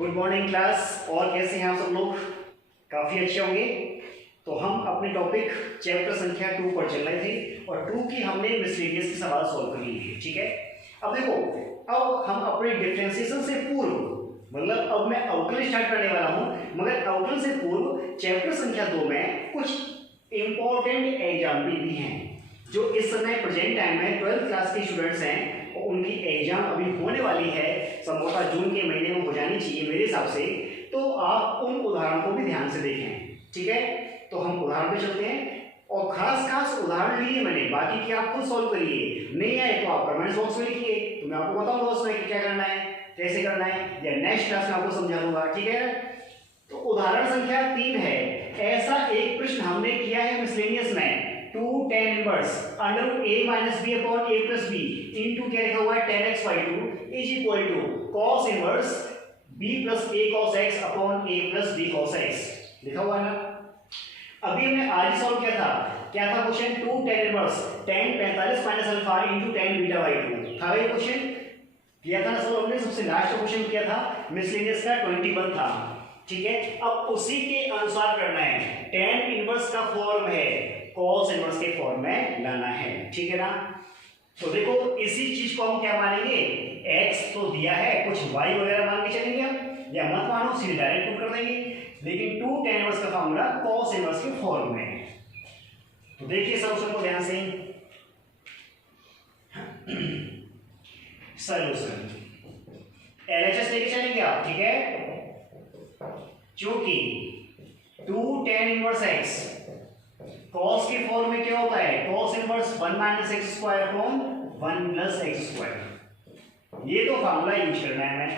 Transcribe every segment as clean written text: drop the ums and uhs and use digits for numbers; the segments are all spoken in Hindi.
Good morning class. और कैसे हैं आप सब लोग? काफ़ी अच्छे होंगे। तो हम अपने टॉपिक चैप्टर संख्या 2 पर चल रहे थे और 2 की हमने मिसलेनियस के सवाल सॉल्व कर लिए। ठीक है, अब देखो, अब हम अपने डिफरेंशिएशन से पूर्व, मतलब अब मैं अवकल स्टार्ट करने वाला हूं, मगर अवकल से पूर्व चैप्टर संख्या 2 में कुछ इंपॉर्टेंट एग्जाम्पल भी हैं जो इस समय प्रेजेंट टाइम में 12th क्लास के स्टूडेंट्स हैं और उनकी एग्जाम अभी होने वाली है, संभवतः जून के महीने में हो जानी चाहिए मेरे हिसाब से। तो आप उन उदाहरण को भी ध्यान से देखें। ठीक है, तो हम उदाहरण पे चलते हैं और खास उदाहरण लिए मैंने, बाकी की आप खुद सॉल्व करिए। नहीं आए तो आप कमेंट्स बॉक्स में लिखिए, तो मैं आपको बताऊंगा उसमें कि क्या करना है, कैसे करना है, या नेक्स्ट क्लास में आपको समझा दूंगा। ठीक है, तो उदाहरण संख्या 3 है। ऐसा एक प्रश्न हमने किया है मिसलेनियस में, 2 tan inverse under root a minus b upon a plus b into क्या लिखा हुआ है tan x by 2 is equal to cos inverse b plus a cos x upon a plus b cos x लिखा हुआ है ना। अभी हमने आज ही सॉल्व किया था। क्या था question? 2 tan inverse tan 45 minus alpha into tan beta by 2 था ये क्वेश्चन किया था ना सर हमने। सबसे लास्ट क्वेश्चन किया था मिसलेनियस का 21 था। ठीक है, अब उसी के अनुसार करना है। tan इनवर्स का फॉर्म है, cos इनवर्स के फॉर्म में लाना है। ठीक है ना। तो देखो, इसी चीज को हम क्या मानेंगे, x तो दिया है, कुछ y वगैरह मान के चलेंगे हम, या मत मानो सीधे डायरेक्ट पुट कर देंगे। लेकिन 2 tan इनवर्स का फॉर्मूला cos इनवर्स के फॉर्म में है। तो देखिए सॉल्यूशन को ध्यान से। सॉल्यूशन LHS लेके चलेंगे आप। ठीक है, क्योंकि 2 tan इनवर्स x cos के फॉर्म में क्या होता है, cos inverse 1 minus x square upon 1 plus x square. ये तो फार्मूला यूज करना है हमें,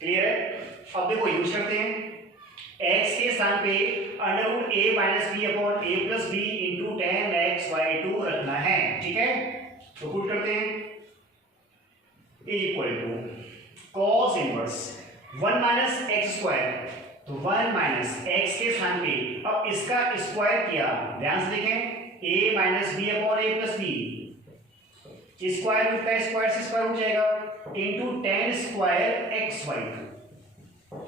क्लियर है। अब देखो यूज करते हैं, x के स्थान पे under root a minus b upon a plus b into tan x by 2 रखना है। ठीक है, तो पुट करते हैं is equal to cos inverse 1 minus x square, तो 1 माइनस एक्स के स्थान पे अब इसका स्क्वायर किया, ध्यान से देखें, a minus b upon a plus b, square root का स्क्वायर से स्क्वायर हो जाएगा into tan square x by 2।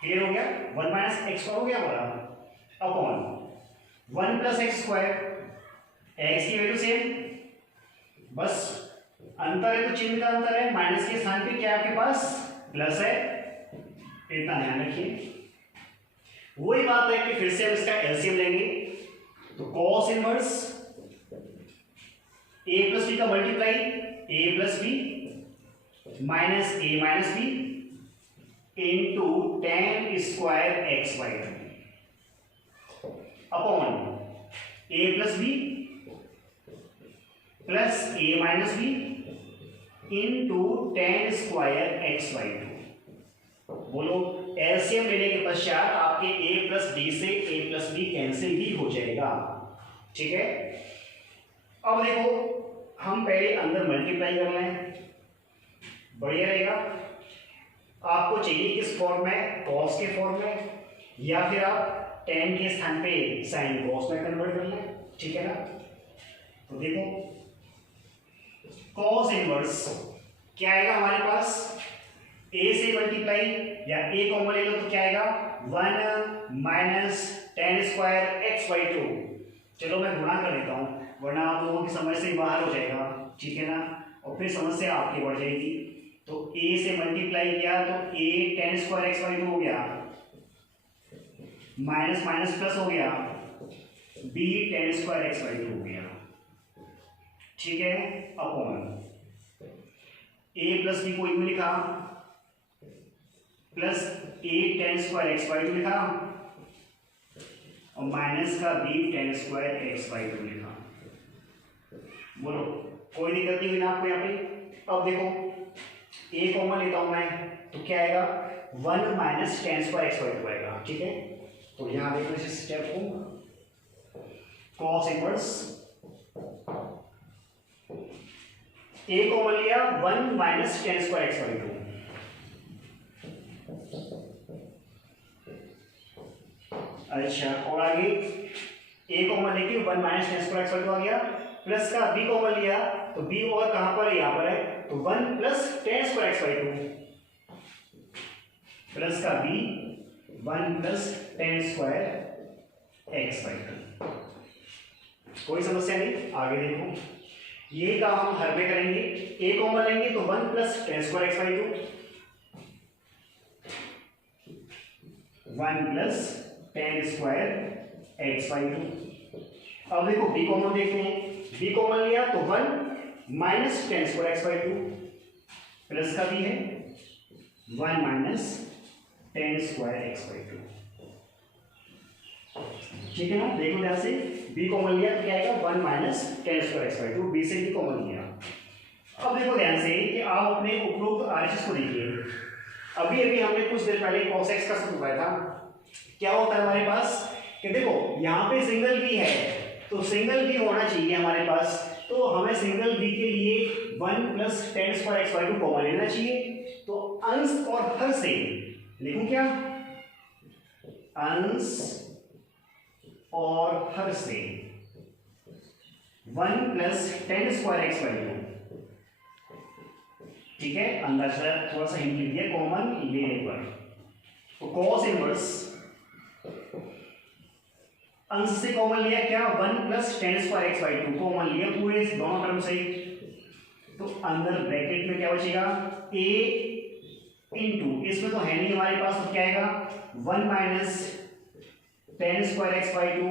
Clear हो गया, 1 माइनस एक्स स्क्वायर हो गया हमारा upon 1 plus x square, x की वैल्यू सेम, बस अंतर है तो चिन्ह का अंतर है, माइनस के स्थान पे क्या आपके पास प्लस है, इतना ध्यान रखिए। वही बात है कि फिर से हम इसका एलसीएम लेंगे, तो cos inverse a plus b का multiply a plus b minus a minus b into tan square x by 2 upon a plus b plus a minus b into tan square x by 2। बोलो, एलसीएम लेने के पश्चात आपके a प्लस डी से a प्लस बी कैंसिल भी हो जाएगा। ठीक है, अब देखो हम पहले अंदर मल्टीप्लाई कर लें, बढ़िया रहेगा। आपको चाहिए किस फॉर्म में, cos के फॉर्म में, या फिर आप tan के स्थान पे sin cos में कन्वर्ट कर लें। ठीक है ना। तो देखो cos इनवर्स क्या आएगा हमारे पास, a से मल्टीप्लाई या a कॉमन ले लो तो क्या आएगा 1 minus tan square x by 2। चलो मैं गुणा कर लेता हूँ, वरना आप लोगों की समझ से बाहर हो जाएगा। ठीक है ना, और फिर समस्या आपकी बढ़ जाएगी। तो a से मल्टीप्लाई किया तो a tan square x by 2 हो गया, माइनस माइनस प्लस हो गया, b tan square x by 2 हो गया। ठीक है, अपॉन a प्लस बी को यूं लिखा, plus a tan square x by 2 लिखा और माइनस का b tan square x by 2 लिखा। बोलो, कोई दिक्कत नहीं हुई ना आपको यहाँ पे। अब देखो a कॉमन लेता हूं मैं, तो क्या आएगा 1 minus tan square x by 2 आएगा। ठीक है, तो यहाँ देखो इस स्टेप को, cos इनवर्स a कॉमन लिया 1 minus tan square x by 2, अच्छा, और आगे a कॉमन लेके 1 minus tan square x by 2 आ गया, प्लस का b कॉमन लिया तो b और कहां पर है, यहां पर है, तो 1 plus tan square x by 2 plus का b 1 plus ten square x by two. कोई समस्या नहीं, आगे देखो। ये काम हम हर में करेंगे, a कॉमन लेंगे तो 1 plus ten square x by two, 1 plus ten square x by two. अब देखो b कॉमन देखते हैं, b कॉमन लिया तो 1 minus ten square x by two, plus का b है 1 minus ten square x by two. ठीक है ना, देखो ध्यान से, b कॉमन लिया तो क्या आएगा 1 minus ten square x by two, b से b कॉमन लिया। अब देखो ध्यान से कि आप अपने उपरोक्त आरएचएस को देखिए। अभी अभी हमने कुछ देर पहले cos x का सूत्र बताया था। क्या होता है हमारे पास कि देखो यहाँ पे सिंगल b है तो सिंगल b होना चाहिए हमारे पास, तो हमें सिंगल b के लिए 1 plus ten square x by two common लेना चाहिए। तो अंश और हर से लिखूं क्या, अंश और हर से 1 plus ten square x by two. ठीक है, अंदर से थोड़ा सा हिंट लिख दिया कॉमन लेने पर। तो कॉस इनवर्स अंश से कॉमन लिया क्या, 1 plus ten square x by two common लिया पूरे दोनों टर्म से। तो अंदर ब्रैकेट में क्या बचेगा, a इंटू, इसमें तो है नहीं हमारे पास, तो क्या आएगा 1 minus ten square x by two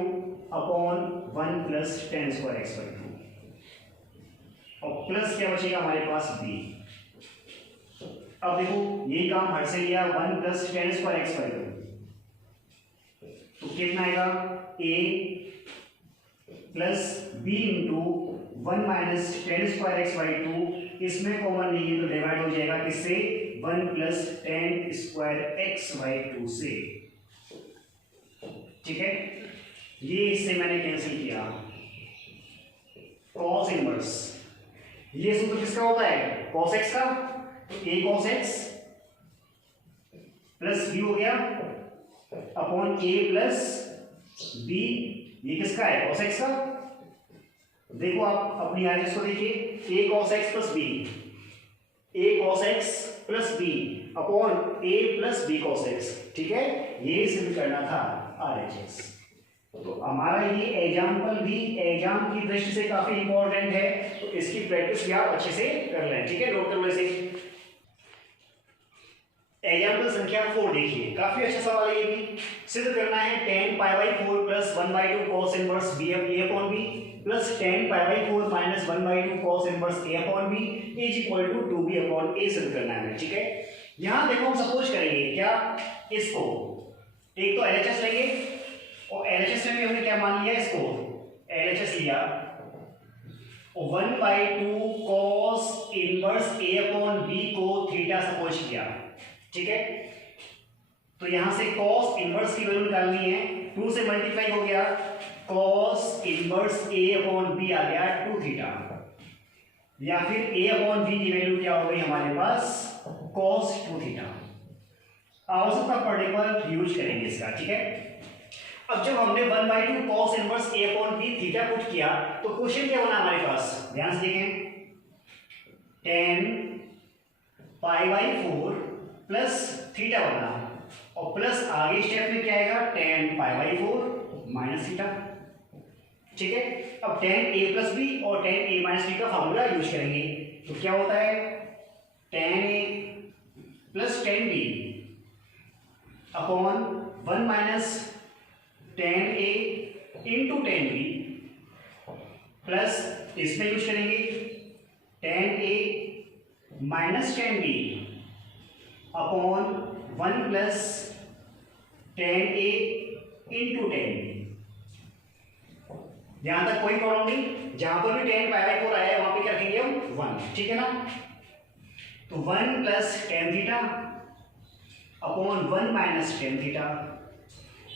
upon 1 plus ten square x by two, और प्लस क्या बचेगा हमारे पास b। अब देखो यही काम हर से लिया 1 plus ten square x by two, तो कितना आएगा a plus b into 1 minus ten square x by two, इसमें कॉमन नहीं है तो डिवाइड हो जाएगा किससे, 1 plus ten square x by two से। ठीक है, ये इससे मैंने कैंसिल किया। कॉस इनवर्स, ये सूत्र किसका होता है, कॉस एक्स का, तो a cos x plus b हो गया अपॉन a प्लस b, ये किसका है, कॉस एक्स का। देखो आप अपनी आरएचएस को देखिए, a cos x plus b, a cos x plus b upon a plus b cos x. ठीक है, ये सिद्ध करना था आरएचएस। तो हमारा ये एग्जाम्पल भी एग्जाम की दृष्टि से काफी इंपॉर्टेंट है, तो इसकी प्रैक्टिस भी आप अच्छे से कर लें। ठीक है, नोट कर लो इसे। एग्जाम्पल संख्या 4 देखिए, काफी अच्छा सवाल है। ये भी सिद्ध करना है tan pi by 4 plus 1 by 2 cos inverse b upon b plus tan pi by 4 minus 1 by 2 cos inverse a upon b is equal to 2b upon a सिद्ध करना है। ठीक है, यहां देखो हम सपोज करेंगे क्या, इसको एक तो एलएचएस लेंगे, और एलएचएस में भी हमने क्या मान लिया, इसको एलएचएस लिया, और 1 by 2 cos inverse a upon b को थीटा सपोज किया। ठीक है, तो यहां से cos इनवर्स की वैल्यू निकालनी है, 2 से मल्टीप्लाई हो गया, cos inverse a upon b आ गया 2 थीटा, या फिर a अपॉन b की वैल्यू क्या हो गई हमारे पास, cos 2 थीटा। आवश्यकता पड़ने पर यूज करेंगे इसका। ठीक है, अब जब हमने 1 by 2 cos inverse a upon b theta put किया, तो क्वेश्चन क्या बना हमारे पास, ध्यान से देखें, tan pi by 4 plus theta बना, और प्लस आगे स्टेप में क्या आएगा, tan pi by 4 minus theta. ठीक है, अब tan a प्लस b और tan a माइनस b का फॉर्मूला यूज करेंगे, तो क्या होता है, tan a plus tan b upon 1 minus tan a into tan b, plus इसमें यूज करेंगे tan a minus tan b upon 1 plus tan a into tan b। यहां तक कोई प्रॉब्लम नहीं, जहां पर भी tan पाई बाई 4 आया है वहां पे क्या रखेंगे हम 1। ठीक है ना, तो 1 plus tan theta upon 1 minus tan theta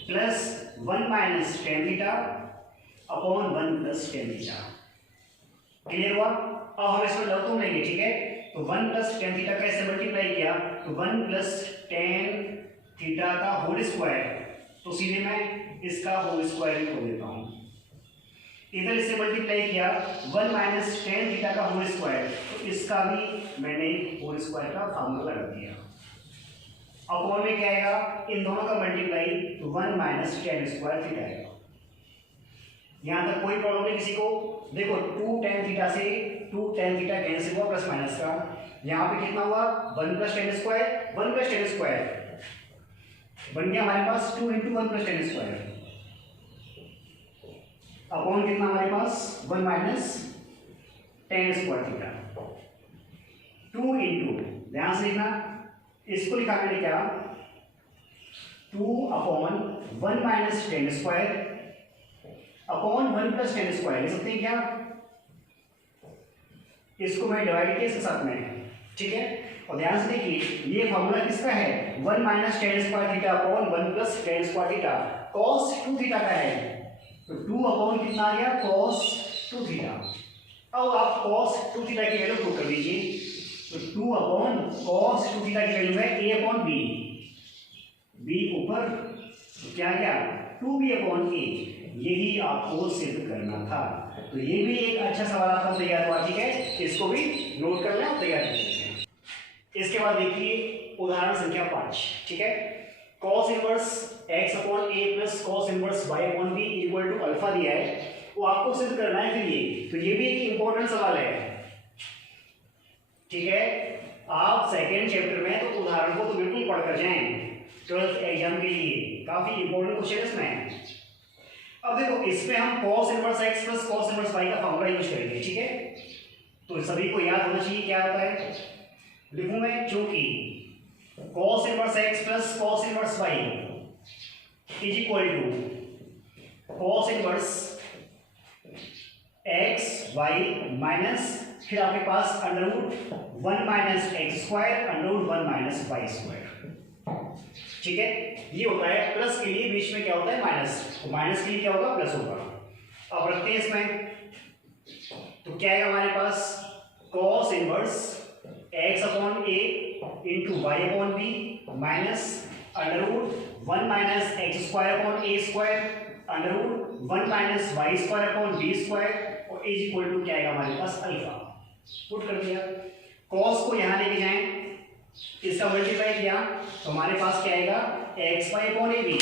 plus 1 minus tan theta upon 1 plus tan theta. Clear हुआ। अब हम इसमें लघुत्तम लेंगे। ठीक है, तो 1 प्लस tan थीटा कैसे मल्टीप्लाई किया, तो 1 प्लस tan थीटा का होल स्क्वायर, तो सीधे मैं इसका होल स्क्वायर लिख देता हूं। इधर इसे मल्टीप्लाई किया 1 माइनस tan थीटा का होल स्क्वायर, तो इसका भी मैंने होल स्क्वायर का फार्मूला रख दिया। अपॉन में क्या आएगा, इन दोनों का मल्टीप्लाई, तो 1 माइनस टेन स्क्वायर थीटा आएगा। यहां तक कोई प्रॉब्लम नहीं किसी को। देखो 2 tan थीटा से 2 tan थीटा कैंसिल हुआ प्लस माइनस का, यहाँ पे कितना हुआ 1 plus ten square, 1 plus ten square बन गया हमारे पास 2 into 1 plus ten square, upon कितना हमारे पास 1 minus ten square theta, 2 into, ध्यान से लिखना, इसको लिखा मैंने क्या 2 upon 1 minus ten square upon 1 plus ten square, लिख सकते हैं क्या, इसको मैं डिवाइड किया इसके साथ में, ठीक है। और ध्यान से देखिए ये फॉर्मूला किसका है, 1 minus ten square theta upon 1 plus ten square theta, cos 2 theta का है, तो 2 अपॉन कितना आ गया cos 2 थीटा। अब आप cos 2 थीटा की वैल्यू पुट कर दीजिए, तो 2 अपॉन cos 2 थीटा की वैल्यू है a अपॉन b, b ऊपर, तो क्या क्या 2b अपॉन a, यही आपको सिद्ध करना था। तो ये भी एक अच्छा सवाल आपका तैयार हुआ, ठीक है, इसको भी नोट कर लें और तैयार कर लें। इसके बाद देखिए उदाहरण संख्या 5, ठीक है, cos inverse x upon a plus cos inverse y upon b equal to alpha दिया है, वो आपको सिद्ध करना है फिर ये, तो ये भी एक इंपॉर्टेंट सवाल है, ठीक है। आप सेकेंड चैप्टर में तो उदाहरण को तो बिल्कुल पढ़ कर जाएं, 12th एग्जाम के लिए काफी इंपॉर्टेंट क्वेश्चन इसमें। अब देखो इसमें हम cos inverse x plus cos inverse y का फॉर्मूला यूज करेंगे, ठीक है, तो सभी को याद होना चाहिए क्या होता है, लिखूं मैं, चूंकि cos inverse x plus cos inverse y is equal to cos inverse x y minus फिर आपके पास under root 1 minus x square under root 1 minus y square, ठीक है। ये होता है प्लस के लिए बीच में क्या होता है माइनस, तो माइनस के लिए क्या होगा प्लस होगा। अब रखते हैं इसमें, तो क्या है हमारे पास cos inverse x upon a into y upon b minus under root 1 minus x square upon a square under root 1 minus y square upon b square और इज इक्वल टू क्या आएगा हमारे पास अल्फा, पुट कर दिया। cos को यहां लेके जाएं, इसका मल्टीप्लाई किया तो हमारे पास क्या आएगा x y upon a b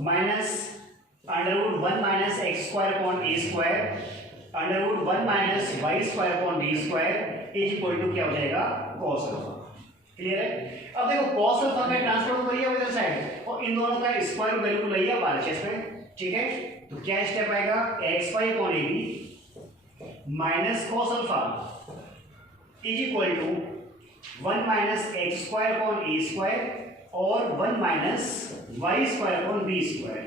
minus under root 1 minus x square upon a square under root 1 minus y square upon b square is equal to क्या हो जाएगा cos अल्फा। क्लियर है। अब देखो cos अल्फा का ट्रांसफर करिए इधर साइड और इन दोनों का स्क्वायर वैल्यू को लाइए आप आरएचएस में, ठीक है। तो क्या स्टेप आएगा x y upon a b minus cos alpha is equal to 1 minus x square upon a square और 1 minus y square upon b square.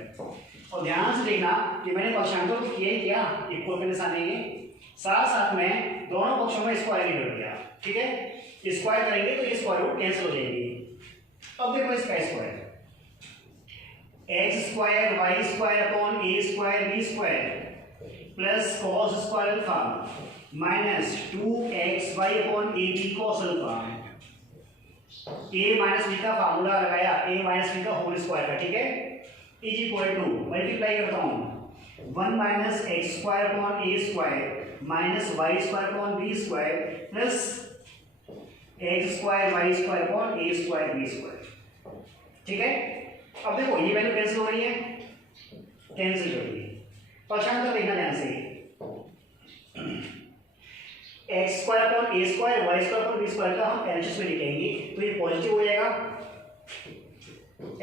और ध्यान से देखना कि मैंने पक्षांतों को किया ही क्या इक्वल के निशान लेंगे, साथ साथ में दोनों पक्षों में स्क्वायर ही कर दिया, ठीक है। स्क्वायर करेंगे तो ये स्क्वायर रूट कैंसिल हो जाएगी। अब देखो इसका square x square y square upon a square b square plus cos square alpha minus 2xy upon a b cos alpha, a minus b का फार्मूला लगाया ए माइनस बी का होल स्क्वायर का, ठीक है, इज इक्वल टू मल्टीप्लाई करता हूं 1 minus x square upon a square minus y square upon b square plus x square y square upon a square b square, ठीक है। अब देखो ये वैल्यू कैंसिल हो रही है, कैंसिल कर दी। पक्षांतर देखना ध्यान से, x square upon a square y square upon b square का हम एलएचएस में लिखेंगे तो ये पॉजिटिव हो जाएगा,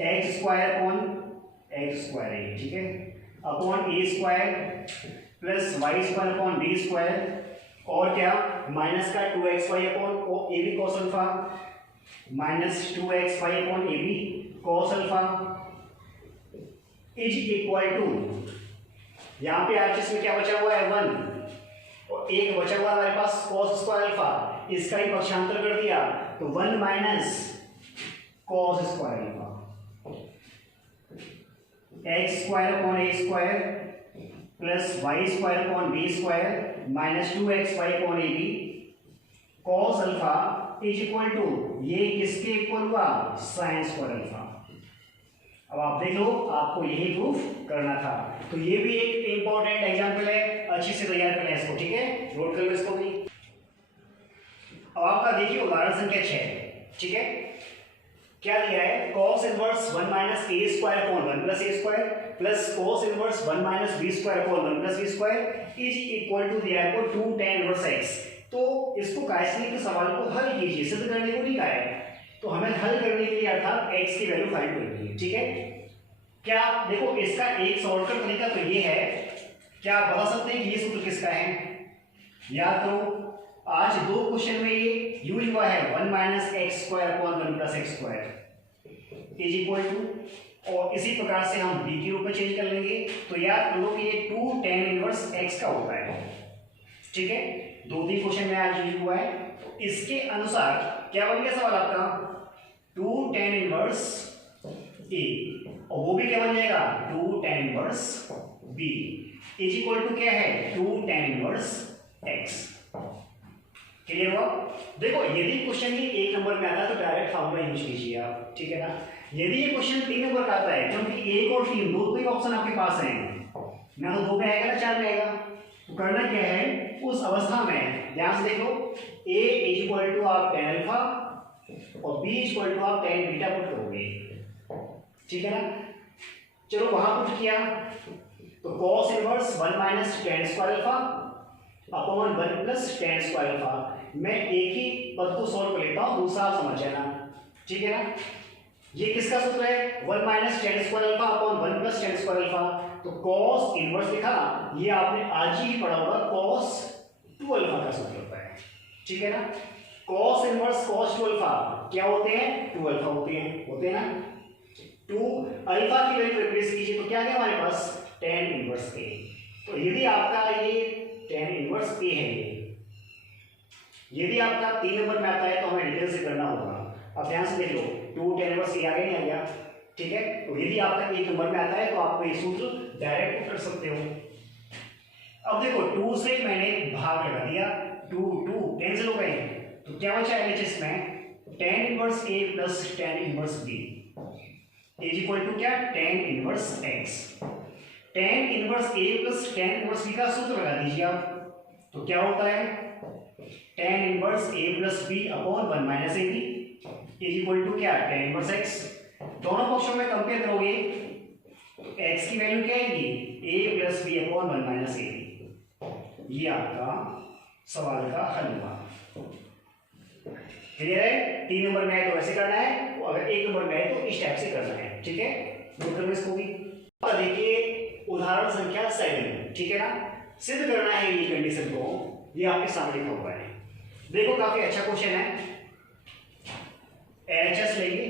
x square upon x square है, ठीक है, upon a square plus y square upon b square और क्या माइनस का 2xy upon a b cos alpha minus 2xy upon a b cos alpha is equal to, यहां पे आरएचएस में क्या बचा हुआ है 1 और एक बचा हुआ हमारे पास cos स्क्वायर अल्फा, इसका ही पक्षांतर कर दिया तो 1 minus cos square alpha x square upon a square plus y square upon b square minus 2xy upon a b cos alpha is equal to, ये किसके इक्वल हुआ साइन स्क्वायर अल्फा। अब आप देख लो आपको यही प्रूफ करना था, तो ये भी एक इंपॉर्टेंट एग्जांपल है, अच्छी से तैयार करना है इसको, ठीक है, नोट कर लो इसको भी। अब आपका देखिए उदाहरण संख्या 6, ठीक है, क्या दिया है, cos inverse 1 minus a square upon 1 plus a square plus cos inverse 1 minus b square upon 1 plus b square is equal to दिया है आपको 2 tan इनवर्स x। तो इसको काइसनी के सवाल को हल कीजिए, सिद्ध करने को नहीं कहा है, तो हमें हल करने के लिए अर्थात x की वैल्यू फाइंड करनी है। ठीक है, क्या देखो इसका एक सॉल्व का तरीका तो ये है, क्या आप बता सकते हैं कि ये सूत्र किसका है? याद करो, आज दो क्वेश्चन में ये यूज हुआ है 1 minus x square upon 1 plus x square is equal to, और इसी प्रकार से हम b के रूप में चेंज कर लेंगे। तो याद करो कि ये 2 tan इनवर्स x का होता है। ठीक है, 2-3 क्वेश्चन में आज यूज हुआ है। तो इसके अनुसार क्या बन गया सवाल आपका, 2 tan इनवर्स a, और वो भी क्या बन जाएगा 2 tan inverse b is equal to क्या है 2 tan इनवर्स x। क्लियर हुआ? देखो यदि क्वेश्चन ये 1 नंबर में आता है तो डायरेक्ट फार्मूला यूज कीजिए आप। ठीक है ना, यदि ये क्वेश्चन 3 नंबर का आता है, क्योंकि 1 और 3 दो ही ऑप्शन आपके पास हैं, ना तो 2 में आएगा ना 4 में आएगा, तो करना क्या है उस अवस्था में, ध्यान से देखो, a इज इक्वल टू आप tan अल्फा और b इज इक्वल टू आप tan बीटा पुट करोगे। ठीक है ना, चलो वहां पुट किया तो cos inverse 1 minus tan square alpha upon 1 plus tan square alpha. मैं एक ही पद को सॉल्व कर लेता हूं, दूसरा आप समझ जाना। ठीक है ना, ये किसका सूत्र है 1 minus tan square alpha upon 1 plus tan square alpha. तो cos इनवर्स लिखा, ये आपने आज ही पढ़ा होगा, cos 2 अल्फा का सूत्र होता है। ठीक है ना, cos इनवर्स cos 2 अल्फा क्या होते हैं 2 अल्फा होते हैं ना। 2 अल्फा की वैल्यू रिप्लेस कीजिए तो क्या है हमारे पास tan इनवर्स a। तो यदि आपका ये tan इनवर्स a है, यदि आपका 3 नंबर में आता है तो हमें डिटेल से करना होगा। अब ध्यान से देख लो, 2 tan इनवर्स a आ गया नहीं आ गया? ठीक है, तो यदि आपका 1 नंबर में आता है तो आप ये सूत्र डायरेक्ट कर सकते हो। अब देखो 2 से मैंने भाग लगा दिया, 2 कैंसिल हो गए, तो क्या बचा LHS में tan inverse a plus tan inverse b is equal to क्या tan inverse x। tan inverse a plus tan inverse b का सूत्र लगा दीजिए आप, तो क्या होता है tan inverse a plus b upon 1 minus ab is equal to क्या tan इनवर्स x। दोनों पक्षों में कंपेयर करोगे तो x की वैल्यू क्या आएगी a plus b upon 1 minus ab। ये आपका सवाल का हल हुआ। क्लियर है? 3 नंबर में है तो ऐसे करना है, तो अगर 1 नंबर में है तो इस टाइप से करना है। ठीक है, नोट कर लो इसको भी। देखिए उदाहरण संख्या 7। ठीक है ना, सिद्ध करना है ये कंडीशन को, ये आपके सामने लिखा हुआ है। देखो काफी अच्छा क्वेश्चन है, LHS लेंगे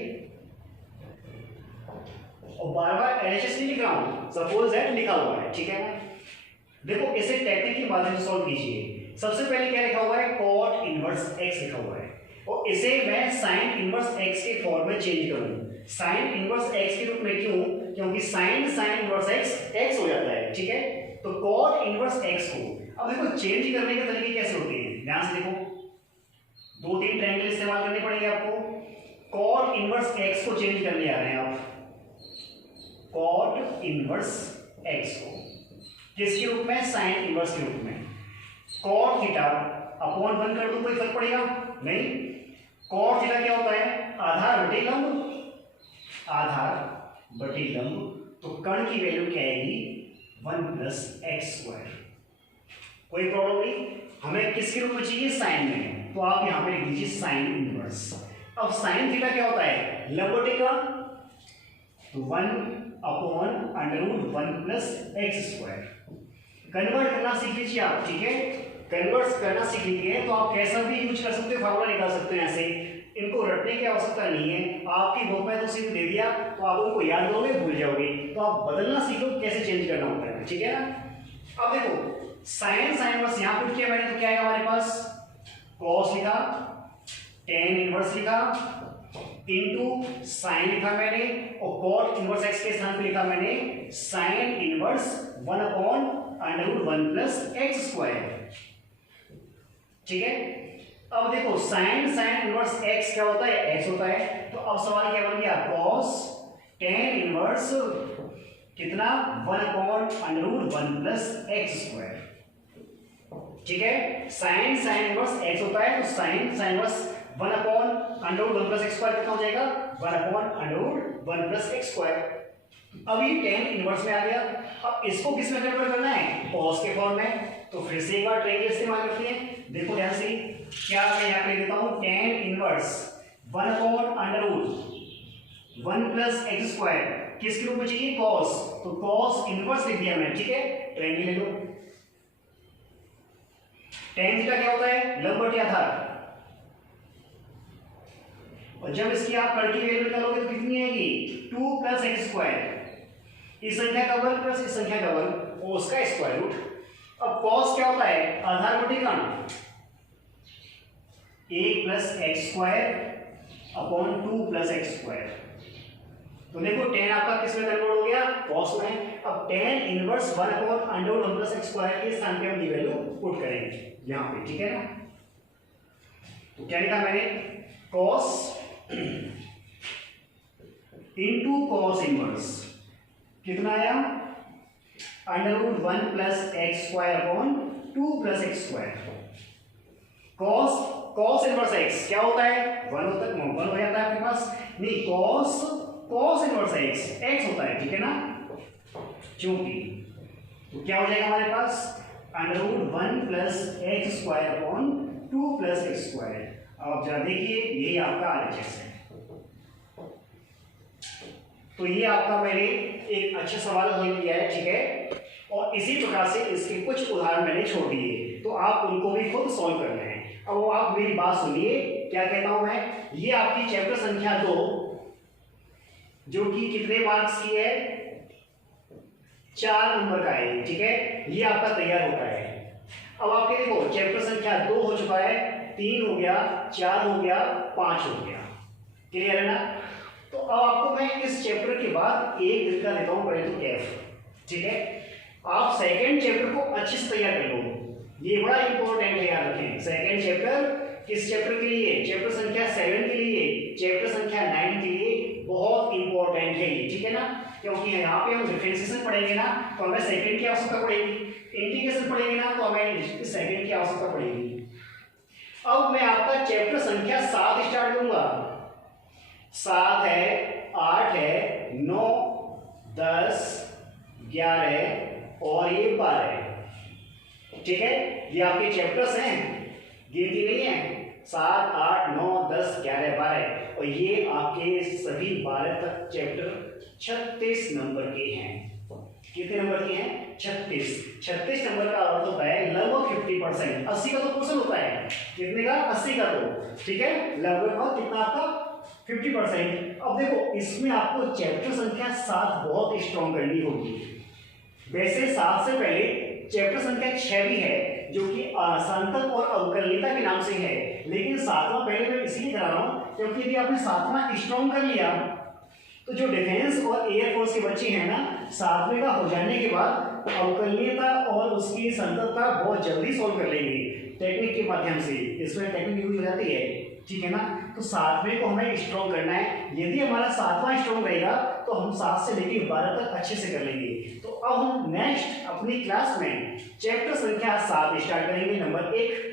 और बार बार LHS नहीं लिख रहा हूं, सपोज दैट लिखा हुआ है। ठीक है ना, देखो इसे टेक्निक की मदद से सॉल्व कीजिए। सबसे पहले क्या लिखा हुआ है cot इनवर्स x लिखा हुआ है, और इसे मैं sin इनवर्स x के फॉर्म में चेंज करूं। sin इनवर्स x के रूप में क्यों? क्योंकि sin इनवर्स x हो जाता है। ठीक है, तो cot इनवर्स x को अब देखो चेंज करने के तरीके कैसे होते हैं, ध्यान से देखो, 2-3 ट्रायंगल इस्तेमाल करने पड़ेंगे आपको। cot इनवर्स x को चेंज करने आ रहे हैं आप, cot इनवर्स x को किसके रूप में sin इनवर्स के रूप में। cot थीटा अपॉन 1 कर दो, कोई फर्क पड़ेगा नहीं। cot थीटा क्या होता है आधार बटे लंब, आधार बटे लंब, तो कर्ण की वैल्यू क्या आएगी 1 प्लस एक्स स्क्वायर। कोई प्रॉब्लम नहीं, हमें किसके रूप में चाहिए साइन में, तो आप यहां पे लिख दीजिए साइन इनवर्स। अब साइन थीटा क्या होता है लंब बटे कर्ण, तो 1 upon √1 plus x square. Convert करना सीख लीजिए आप। ठीक है, कन्वर्ट करना सीख लीजिए तो आप कैसा भी यूज कर सकते हो, फार्मूला निकाल सकते हैं ऐसे। इनको रटने की आवश्यकता नहीं है, आपकी बुक में तो सिर्फ दे दिया तो आप उनको याद करोगे भूल जाओगे, तो आप बदलना सीखो कैसे चेंज करना होता है। ठीक है ना, अब देखो साइन इनवर्स यहां पुट किया मैंने, तो क्या आएगा हमारे पास cos लिखा, tan इनवर्स लिखा, इनटू साइन लिखा मैंने, और cot इनवर्स x के स्थान पे लिखा मैंने sine inverse 1 upon √1 plus x square. ठीक है, अब देखो साइन इनवर्स x क्या होता है x होता है, तो अब सवाल क्या बन गया cos tan इनवर्स कितना 1 अपॉन √1 प्लस एक्स स्क्वायर। ठीक है, साइन इनवर्स x होता है, तो sine inverse 1 upon √1 plus x square कितना हो जाएगा 1/√1 + x स्क्वायर। अब ये tan इनवर्स में आ गया। अब इसको किस में कन्वर्ट करना है, cos के फॉर्म में। तो फिर से एक बार ट्रेन का इस्तेमाल करते हैं। देखो ध्यान से, क्या मैं यहाँ पे देता हूँ tan इनवर्स 1/√1 + x स्क्वायर किसके रूप में चाहिए, cos। तो cos इनवर्स लिख दिया मैंने, ठीक है। ट्रेन भी ले लो। tan थीटा क्या होता है, लंब बटे आधार। और जब इसकी आप कर्ण की वैल्यू निकालोगे तो कितनी आएगी, 2 + x स्क्वायर। इस संख्या का वर्ग प्लस इस संख्या का वर्ग और उसका स्क्वायर रूट। अब cos क्या होता है, आधार बटे कर्ण, 1 + x square upon 2 + x square. तो देखो tan आपका किस में कन्वर्ट हो गया, cos में। अब tan इनवर्स 1/√1 + x स्क्वायर के स्थान पे हम ये वैल्यू पुट करेंगे यहां पे, ठीक है ना। तो क्या लिखा मैंने, cos इनटू cos इनवर्स कितना आया, √1 + x square upon 2 + x square. cos inverse x क्या होता है, 1 होता है, 1 हो जाता है आपके पास। नहीं, cos इनवर्स x होता है, ठीक है ना। चूंकि तो क्या हो जाएगा हमारे पास, √1 + x square upon 2 + x square. अब आप जरा देखिए, यही आपका RHS है। तो ये आपका मैंने एक अच्छा सवाल हल किया है, ठीक है। और इसी प्रकार से इसके कुछ उदाहरण मैंने छोड़ दिए, तो आप उनको भी खुद सॉल्व करना है। अब वो आप मेरी बात सुनिए, क्या कहता हूं मैं। ये आपकी चैप्टर संख्या 2 जो कि कितने मार्क्स की है, 4 नंबर का है, ठीक है। ये आपका तैयार होता है। अब आपके देखो चैप्टर संख्या 2 हो चुका है, 3 हो गया, 4 हो गया, 5 हो गया, क्लियर है ना। तो अब आपको मैं इस चैप्टर के बाद एक दिन का देता हूं पहले तो कैफ, ठीक है। आप सेकंड चैप्टर को अच्छे से तैयार कर लो, ये बड़ा इंपॉर्टेंट है, याद रखें। सेकंड चैप्टर किस चैप्टर के लिए, चैप्टर संख्या 7 के लिए, चैप्टर संख्या 9 के लिए बहुत इंपॉर्टेंट है ये, ठीक है ना। क्योंकि यहाँ पे हम डिफरेंशिएशन पढ़ेंगे ना, तो हमें सेकंड की आवश्यकता पड़ेगी। इंटीग्रेशन पढ़ेंगे ना, तो हमें सेकंड की आवश्यकता पड़ेगी। अब मैं आपका चैप्टर संख्या 7 स्टार्ट करूंगा। 7 है, 8 है, 9, 10, 11 और ये 12 है, ठीक है। ये आपके चैप्टर्स हैं, गिनती नहीं है। 7, 8, 9, 10, 11, 12 और ये आपके सभी 12 तक चैप्टर 36 नंबर के हैं। कितने नंबर के हैं, 36 नंबर का अर्थ होता है लगभग 50%। 80 का तो क्वेश्चन होता है, कितने का, 80 का तो, ठीक है। लगभग और कितना आपका 50%। अब देखो इसमें आपको चैप्टर संख्या 7 बहुत स्ट्रॉन्ग करनी होगी। वैसे 7 से पहले चैप्टर संख्या 6 भी है, जो कि संतक और अवकलनीयता के नाम से है, लेकिन 7वां पहले मैं इसलिए करा रहा हूं क्योंकि यदि आपने 7वां स्ट्रॉन्ग कर लिया तो जो डिफेंस और एयरफोर्स के बच्चे हैं ना, 7वें का हो जाने के बाद अवकलनीयता और उसकी संतकता बहुत जल्दी सॉल्व कर लेंगे टेक्निक के माध्यम से। इसमें टेक्निक यूज हो जाती है, ठीक है ना। तो 7वें को हमें स्ट्रॉन्ग करना है। यदि हमारा 7वां स्ट्रॉन्ग रहेगा तो हम 7 से लेकर 12 तक अच्छे से कर लेंगे। तो अब हम नेक्स्ट अपनी क्लास में चैप्टर संख्या 7 स्टार्ट करेंगे, नंबर 1।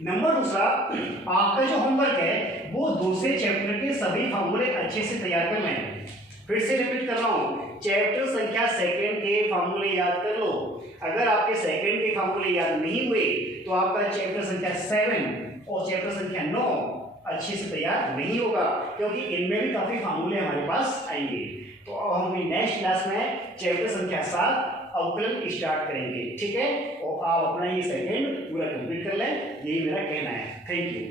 नंबर दूसरा, आपका जो होमवर्क है वो दूसरे चैप्टर के सभी फॉर्मूले अच्छे से तैयार कर लें। फिर से रिपीट कर रहा हूं, चैप्टर संख्या 2 के फॉर्मूले याद कर लो। अगर आपके 2 के फॉर्मूले याद नहीं हुए तो आपका चैप्टर संख्या 7 और चैप्टर संख्या 9 अच्छे से तैयार नहीं होगा, क्योंकि इनमें भी काफी फॉर्मूले हमारे पास आएंगे। तो अब हम नेक्स्ट क्लास में चैप्टर संख्या 7 अवकलन स्टार्ट करेंगे, ठीक है। और आप अपना ये सेकंड पूरा कंप्लीट कर लें, यही मेरा कहना है। Thank you.